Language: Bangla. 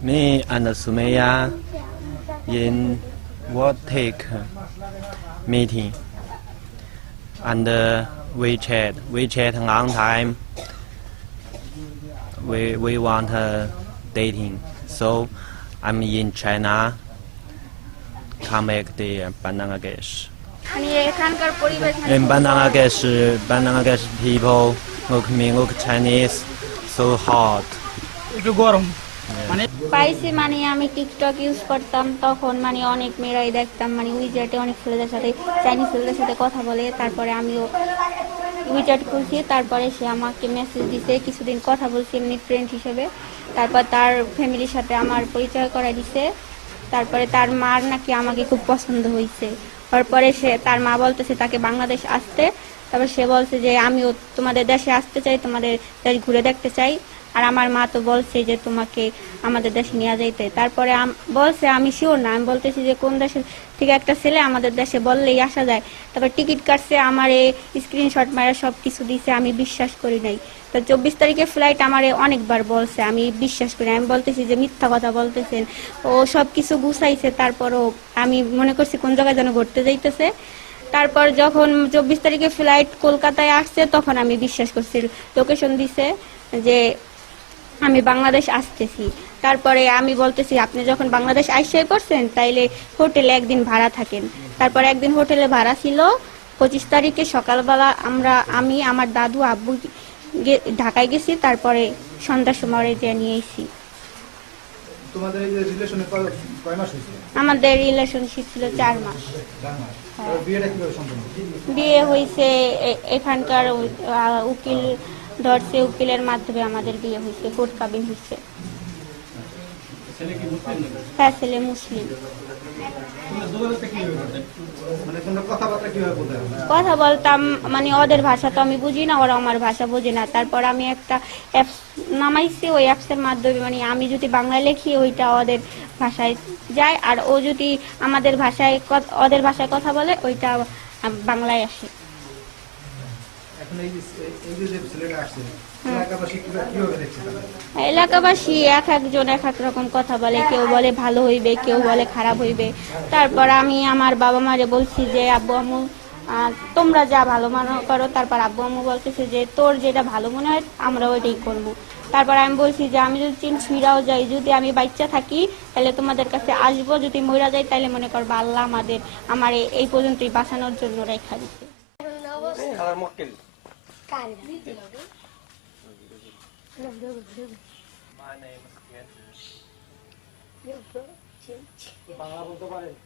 Me and Sumaya in WhatsApp meeting and uh, WeChat. WeChat long time. We we want uh, dating. So I'm in China. Come back to Bangladesh. In Bangladesh, Bangladesh people look me look Chinese so hot. গরম মানে পাইছি মানে আমি টিকটক ইউজ করতাম তখন মানে অনেক মেয়েরাই দেখতাম মানে উইজেটে অনেক ছেলেদের সাথে চাইনিজ ছেলেদের সাথে কথা বলে তারপরে আমিও উইজেট খুলছি তারপরে সে আমাকে মেসেজ দিছে কিছুদিন কথা বলছি এমনি ফ্রেন্ড হিসেবে তারপর তার ফ্যামিলির সাথে আমার পরিচয় করাই দিছে তারপরে তার মার নাকি আমাকে খুব পছন্দ হয়েছে তারপরে সে তার মা বলতেছে তাকে বাংলাদেশ আসতে তারপর সে বলছে যে আমিও তোমাদের দেশে আসতে চাই তোমাদের দেশ ঘুরে দেখতে চাই আর আমার মা তো বলছে যে তোমাকে আমাদের দেশে নিয়ে যাইতে। তারপরে বলছে, আমি শিওর না, আমি বলতেছি যে কোন দেশে থেকে একটা ছেলে আমাদের দেশে বললেই আসা যায়। তারপর টিকিট কাটছে, আমার এ স্ক্রিনশট মারা সব কিছু দিছে, আমি বিশ্বাস করি নাই। তো চব্বিশ তারিখে ফ্লাইট আমারে অনেকবার বলছে, আমি বিশ্বাস করি আমি বলতেছি যে মিথ্যা কথা বলতেছেন। ও সব কিছু গুছাইছে, তারপরও আমি মনে করছি কোন জায়গায় যেন ঘুরতে যাইতেছে। তারপর যখন চব্বিশ তারিখে ফ্লাইট কলকাতায় আসছে, তখন আমি বিশ্বাস করছি। লোকেশন দিছে যে আমি বাংলাদেশ আসতেছি। তারপরে আমি বলতেছি, আপনি যখন বাংলাদেশ আইসে করছেন, তাইলে হোটেলে একদিন ভাড়া থাকেন। তারপরে একদিন হোটেলে ভাড়া ছিল। পঁচিশ তারিখে সকালবেলা আমরা, আমি, আমার দাদু, আব্বু ঢাকায় গেছি। তারপরে সন্ধ্যা সময় যে নিয়ে এসেছি। তোমাদের এই রিলেশনে কয় মাস হয়েছে? আমাদের রিলেশনশিপ ছিল চার মাস। সম্পন্ন? বিয়ে হয়েছে এখানকার উকিল ধরছে উকিলের মাধ্যমে আমাদের বিয়ে হয়েছে কোর্ট কাবিন হয়েছে। হ্যাঁ ছেলে মুসলিম। মানে কথা বলতাম মানে ওদের ভাষা তো আমি বুঝি না ওরা আমার ভাষা বোঝে না। তারপর আমি একটা অ্যাপস নামাইছি ওই অ্যাপসের মাধ্যমে মানে আমি যদি বাংলায় লিখি ওইটা ওদের ভাষায় যায়। আর ও যদি আমাদের ভাষায় ওদের ভাষায় কথা বলে ওইটা বাংলায় আসে এখন এই যে এই যে যে ছেলেটা আসছে এলাকাবাসী এক একজন এক এক রকম কথা বলে কেউ বলে ভালো হইবে কেউ বলে খারাপ হইবে। তারপর আমি আমার বাবা মারে বলছি যে আব্বু আম্মু আহ, তোমরা যা ভালো মনে করো। তারপর আব্বু আম্মু বলতেছে যে তোর যেটা ভালো মনে হয় আমরা ওইটাই করব। তারপর আমি বলছি যে আমি যদি চিন ছিঁড়াও যাই যদি আমি বাচ্চা থাকি তাহলে তোমাদের কাছে আসব। যদি মইরা যাই তাহলে মনে করব আল্লাহ আমাদের আমার এই- এই পর্যন্তই বাঁচানোর জন্য রেখা দিচ্ছে 干了。六六六六。My name is Andrew. 六六九九。